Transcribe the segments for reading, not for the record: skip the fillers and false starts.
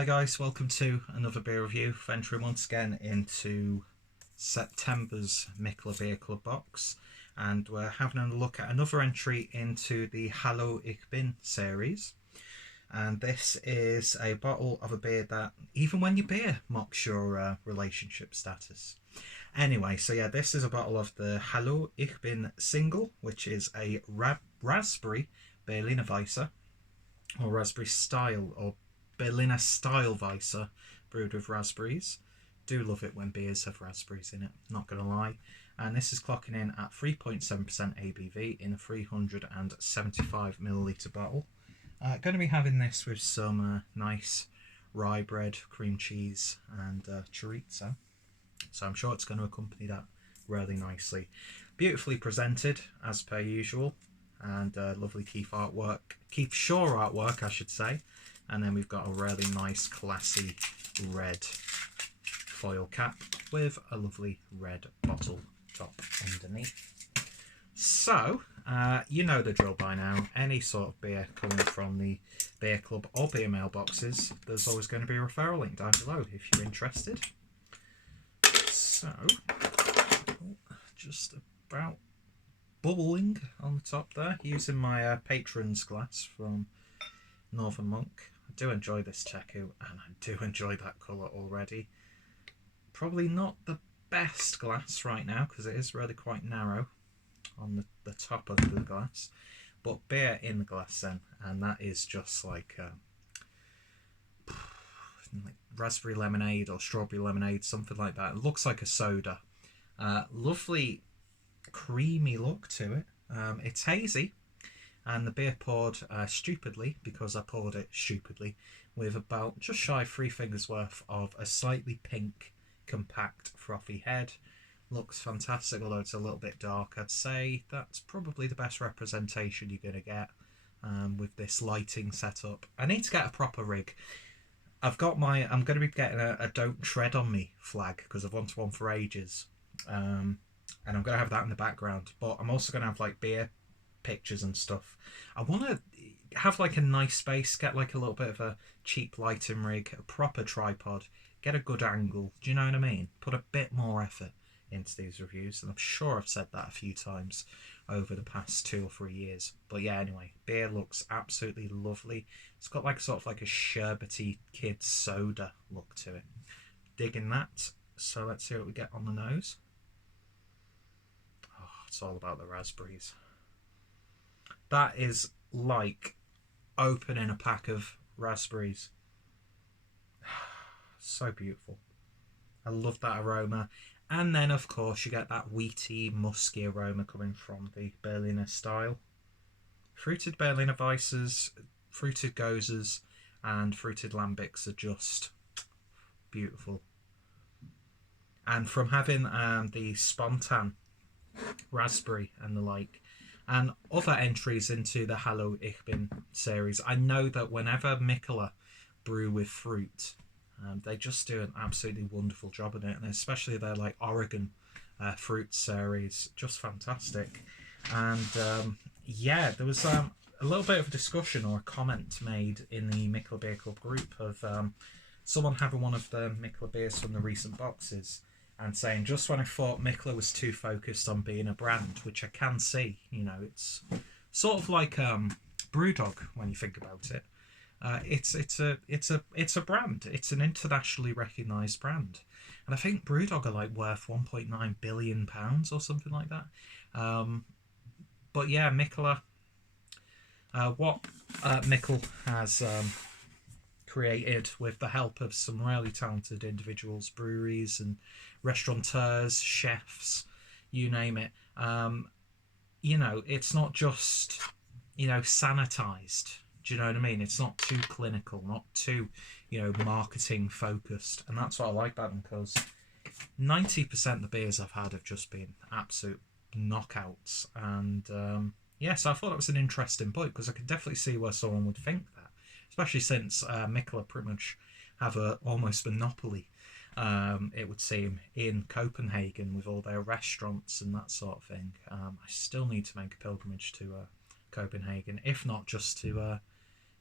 Hi guys, welcome to another beer review, venturing once again into September's Mikkeller Beer Club box, and we're having a look at another entry into the Hallo, series. And this is a bottle of a beer that, even when you beer, mocks your relationship status. Anyway, so yeah, this is a bottle of the Hallo, single, which is a raspberry Berliner Weisse, or raspberry style, or Berliner style Weisse brewed with raspberries. Do love it when beers have raspberries in it, not gonna lie. And this is clocking in at 3.7% ABV in a 375ml bottle. Going to be having this with some nice rye bread, cream cheese, and chorizo. So I'm sure it's going to accompany that really nicely. Beautifully presented as per usual, and lovely Keith Shaw artwork, I should say. And then we've got a really nice classy red foil cap with a lovely red bottle top underneath. So, you know the drill by now. Any sort of beer coming from the beer club or beer mailboxes, there's always going to be a referral link down below if you're interested. So, just about bubbling on the top there, using my patron's glass from Northern Monk. I do enjoy this Teku, and I do enjoy that colour already. Probably not the best glass right now because it is really quite narrow on the top of the glass, but beer in the glass then, and that is just like raspberry lemonade or strawberry lemonade, something like that. It looks like a soda. Lovely creamy look to it. It's hazy, and the beer poured stupidly, because I poured it stupidly, with about just shy of 3 fingers worth of a slightly pink, compact, frothy head. Looks fantastic, although it's a little bit dark. I'd say that's probably the best representation you're going to get with this lighting setup. I need to get a proper rig. I'm going to be getting a Don't Tread on Me flag, because I've wanted one for ages. And I'm going to have that in the background. But I'm also going to have like beer pictures and stuff. I want to have like a nice space, get like a little bit of a cheap lighting rig, a proper tripod, get a good angle. Do you know what I mean? Put a bit more effort into these reviews, and I'm sure I've said that a few times over the past 2 or 3 years. But yeah, anyway, beer looks absolutely lovely. It's got like sort of like a sherbety kid soda look to it. Digging that. So let's see what we get on the nose. Oh, it's all about the raspberries. That is like opening a pack of raspberries. So beautiful. I love that aroma. And then, of course, you get that wheaty, musky aroma coming from the Berliner style. Fruited Berliner Weisses, fruited Goses, and fruited Lambics are just beautiful. And from having the Spontan raspberry and the like, and other entries into the Hallo Ich Bin series, I know that whenever Mikkeller brew with fruit, they just do an absolutely wonderful job in it, and especially their like Oregon fruit series, just fantastic. And yeah, there was a little bit of a discussion or a comment made in the Mikkeller Beer Club group of someone having one of the Mikkeller beers from the recent boxes and saying, just when I thought Mikkeller was too focused on being a brand, which I can see, you know, it's sort of like Brewdog when you think about it. It's a brand. It's an internationally recognised brand, and I think Brewdog are like worth £1.9 billion or something like that. But yeah, Mikkeller. What Mikkel has created with the help of some really talented individuals, breweries and restaurateurs, chefs, you name it. You know, it's not just, you know, sanitized. Do you know what I mean? It's not too clinical, not too, you know, marketing focused. And that's what I like about them, because 90% of the beers I've had have just been absolute knockouts. And yeah, so I thought that was an interesting point, because I could definitely see where someone would think that, especially since Mikkeller pretty much have a almost monopoly, it would seem, in Copenhagen with all their restaurants and that sort of thing. I still need to make a pilgrimage to Copenhagen, if not just to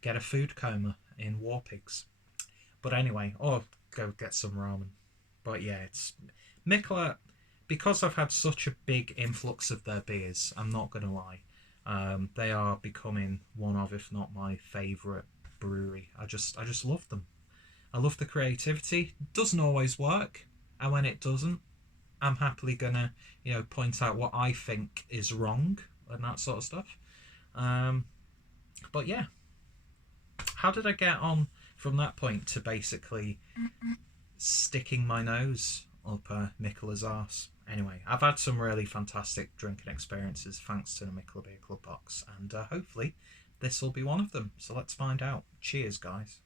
get a food coma in War Pigs. But anyway, or go get some ramen. But yeah, it's Mikkeller, because I've had such a big influx of their beers, I'm not going to lie. They are becoming one of, if not my favourite brewery. I just love them. I love the creativity. It doesn't always work, and when it doesn't, I'm happily gonna, point out what I think is wrong and that sort of stuff. But yeah, how did I get on from that point to basically sticking my nose up Mikkeller's arse? Anyway, I've had some really fantastic drinking experiences thanks to the Mikkeller Beer Club box, and hopefully this will be one of them. So let's find out. Cheers, guys.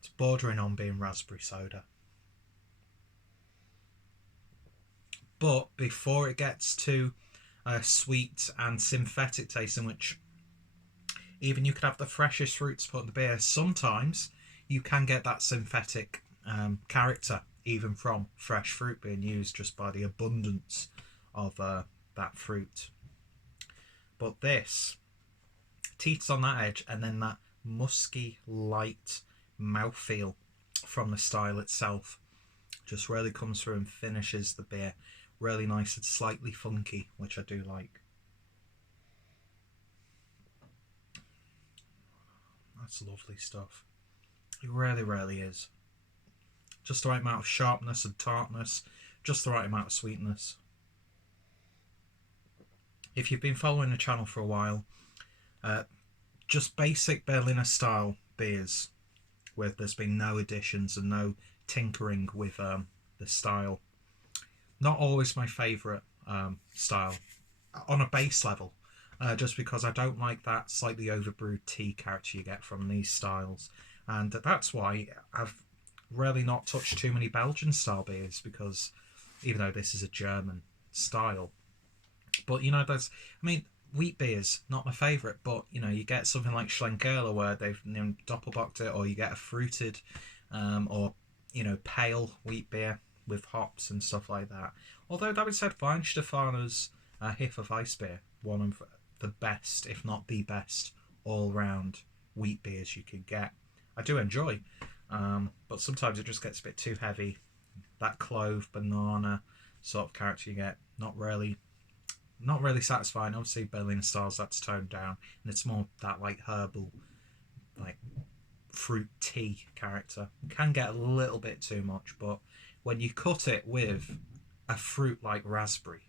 It's bordering on being raspberry soda. But before it gets to sweet and synthetic taste, in which even you could have the freshest fruits put in the beer, sometimes you can get that synthetic character even from fresh fruit being used just by the abundance of that fruit. But this teeters on that edge, and then that musky, light mouthfeel from the style itself just really comes through and finishes the beer really nice and slightly funky, which I do like. That's lovely stuff. It really, really is. Just the right amount of sharpness and tartness, just the right amount of sweetness. If you've been following the channel for a while, just basic Berliner style beers where there's been no additions and no tinkering with the style. Not always my favourite style on a base level, just because I don't like that slightly overbrewed tea character you get from these styles, and that's why I've really not touched too many Belgian style beers, because even though this is a German style, but there's, wheat beers not my favourite, but you get something like Schlenkerla where they've doppelbocked it, or you get a fruited or pale wheat beer with hops and stuff like that. Although that being said, Weinstefaner's Hefeweizen, one of the best, if not the best, all-round wheat beers you can get. I do enjoy, but sometimes it just gets a bit too heavy. That clove, banana sort of character you get, not really satisfying. Obviously, Berliner styles, that's toned down, and it's more that like herbal, like fruit tea character. Can get a little bit too much, but when you cut it with a fruit like raspberry,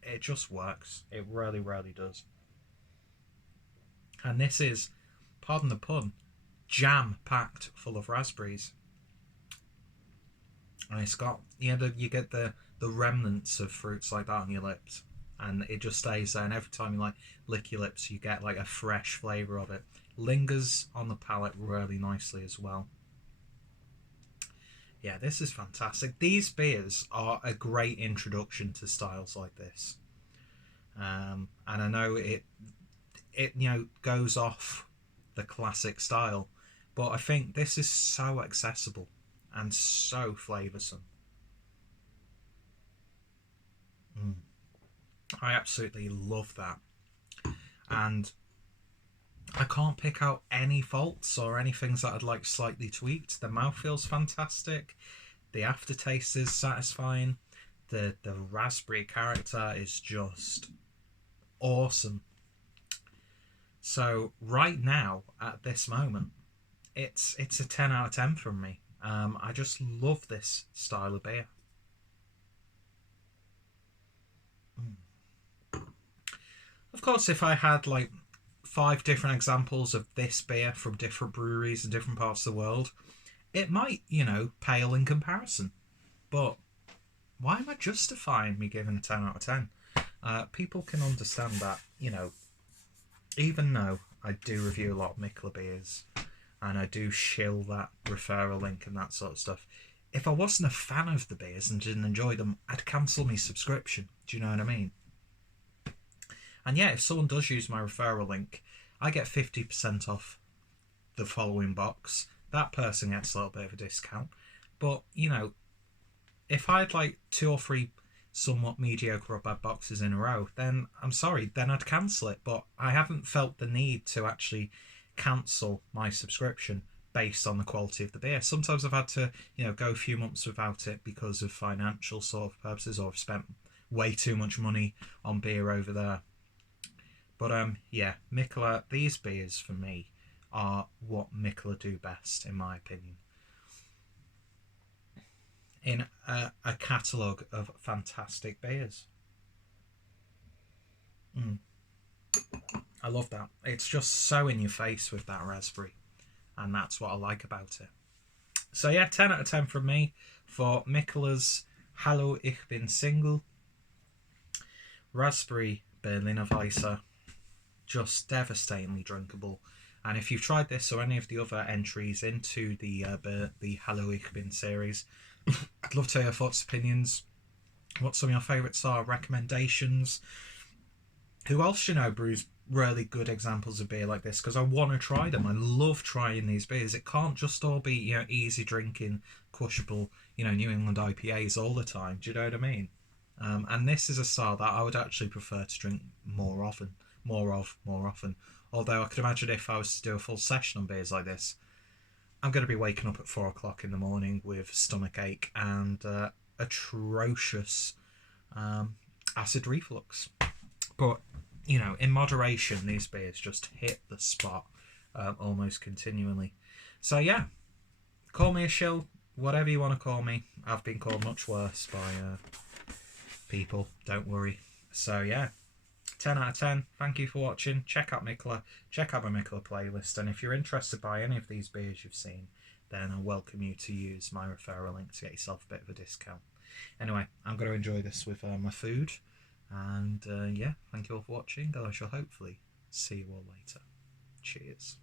it just works. It really, really does. And this is, pardon the pun, jam-packed full of raspberries. And it's got, you get the remnants of fruits like that on your lips, and it just stays there. And every time you lick your lips, you get like a fresh flavour of it. Lingers on the palate really nicely as well. Yeah, this is fantastic. These beers are a great introduction to styles like this, and I know it goes off the classic style, but I think this is so accessible and so flavoursome. I absolutely love that, and I can't pick out any faults or any things that I'd like slightly tweaked. The mouthfeel's fantastic. The aftertaste is satisfying. The raspberry character is just awesome. So right now, at this moment, it's a 10 out of 10 from me. I just love this style of beer. Of course, if I had like 5 different examples of this beer from different breweries in different parts of the world, it might, pale in comparison. But why am I justifying me giving a 10 out of 10? People can understand that, even though I do review a lot of Mikkeller beers and I do shill that referral link and that sort of stuff, if I wasn't a fan of the beers and didn't enjoy them, I'd cancel my subscription. Do you know what I mean? And yeah, if someone does use my referral link, I get 50% off the following box. that person gets a little bit of a discount. But, you know, if I had like 2 or 3 somewhat mediocre or bad boxes in a row, then I'm sorry, then I'd cancel it. But I haven't felt the need to actually cancel my subscription based on the quality of the beer. Sometimes I've had to, go a few months without it because of financial sort of purposes, or I've spent way too much money on beer over there. But yeah, Mikkeller, these beers for me are what Mikkeller do best, in my opinion. In a catalogue of fantastic beers. Mm. I love that. It's just so in your face with that raspberry, and that's what I like about it. So yeah, 10 out of 10 from me for Mikkeller's Hallo, ich bin Single. Raspberry Berliner Weisse, just devastatingly drinkable. And if you've tried this or any of the other entries into the Hallo, ich bin series, I'd love to hear your thoughts, opinions, what some of your favourites are, recommendations. Who else brews really good examples of beer like this? Because I want to try them. I love trying these beers. It can't just all be easy drinking, crushable New England IPAs all the time. Do you know what I mean? And this is a style that I would actually prefer to drink more often. More often. Although I could imagine if I was to do a full session on beers like this, I'm going to be waking up at 4 o'clock in the morning with stomach ache and atrocious acid reflux. But, in moderation, these beers just hit the spot almost continually. So, yeah, call me a shill, whatever you want to call me. I've been called much worse by people, don't worry. So, yeah, 10 out of 10. Thank you for watching. Check out Mikkeller. Check out my Mikkeller playlist. And if you're interested by any of these beers you've seen, then I welcome you to use my referral link to get yourself a bit of a discount. Anyway, I'm going to enjoy this with my food. And yeah, thank you all for watching. I shall hopefully see you all later. Cheers.